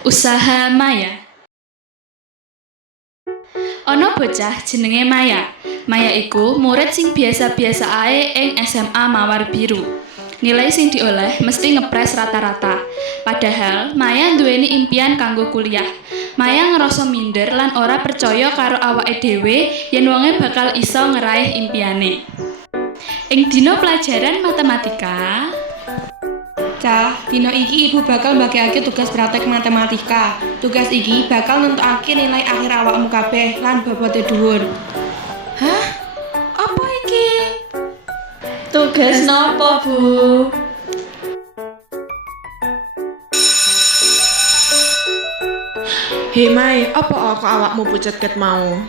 Usaha Maya. Ana bocah jenenge Maya. Maya iku murid sing biasa-biasa ae ing SMA Mawar Biru. Nilai sing dioleh mesti ngepres rata-rata. Padahal Maya nduweni impian kanggo kuliah. Maya ngerasa minder lan ora percaya karo awake dhewe yen wonge bakal iso ngeraih impiane. Ing dina pelajaran matematika, Cah, dina iki ibu bakal mbagekake tugas praktek matematika. Tugas iki bakal nentokake nilai akhir awakmu kabeh lan bobote dhuwur. Hah? Apa iki? tugas nopo, Bu? Hei Mai, apa kok awakmu pucet ket mau?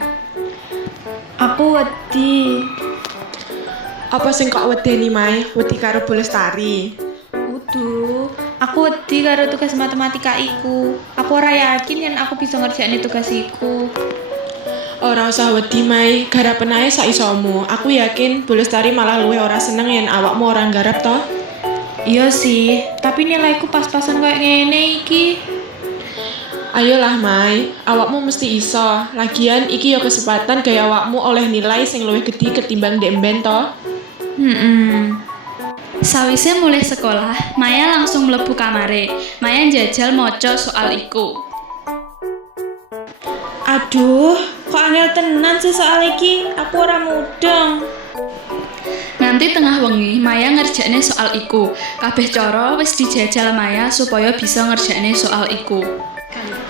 Aku wedi. Apa sing kok wedeni Mai? Wedi karo Bulestari. Uduh, aku wedi karo tugas matematika iku. Aku ora yakin yen aku bisa ngerjain tugas iku. Ora usah wedi Mai, garapen ae sak isomu. Aku yakin Bulestari malah luwih ora seneng yen awakmu ora nggarap toh. Iya sih, tapi nilaiku pas-pasan kayak ngene iki. Ayolah Mai, awakmu mesti iso. Lagian iki yo kesempatan gaya awakmu oleh nilai sing luwih gedhi ketimbang ndek mben toh. Sawise mulai sekolah, Maya langsung mlebu kamare. Maya njajal maca soal iku. Aduh, kok angel tenan sih soal iki? Aku ora mudeng. Nanti tengah wengi, Maya ngerjakne soal iku. Kabeh cara wis dijajal Maya supaya bisa ngerjakne soal iku.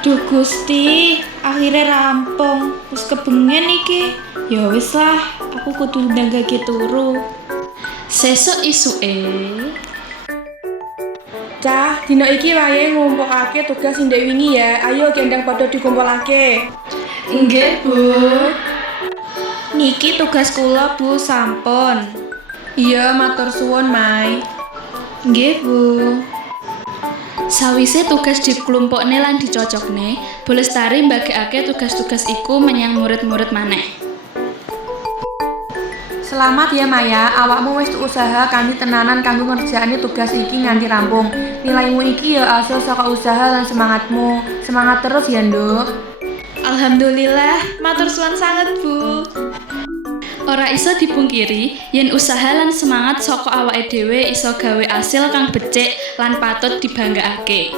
Duh Gusti, akhirnya rampung. Wis kebengen iki. Ya wis lah, aku kudu ndangake turu. Sesuk isuke, Cah, dina iki wayahe ngumpulake tugas sing ndek wingi ya. Ayo gendang padha dikumpulake. nggih, Bu. Niki tugas kula, Bu, sampun. Iya, matur suwun Mai. Nggih, Bu. Sawise tugas diklumpukne lan dicocokne, Bulestari mbagekake tugas-tugas iku menyang murid-murid maneh. Selamat ya Maya, awakmu wis usaha kanthi tenanan kanggo ngerjakne tugas iki nganti rampung. Nilaimu iki ya asil saka usaha lan semangatmu. Semangat terus ya, Nduk. Alhamdulillah, matur suwun sanget, Bu. Ora iso dipungkiri yen usaha lan semangat saka awake dhewe iso gawe asil kang becik lan patut dibanggaake.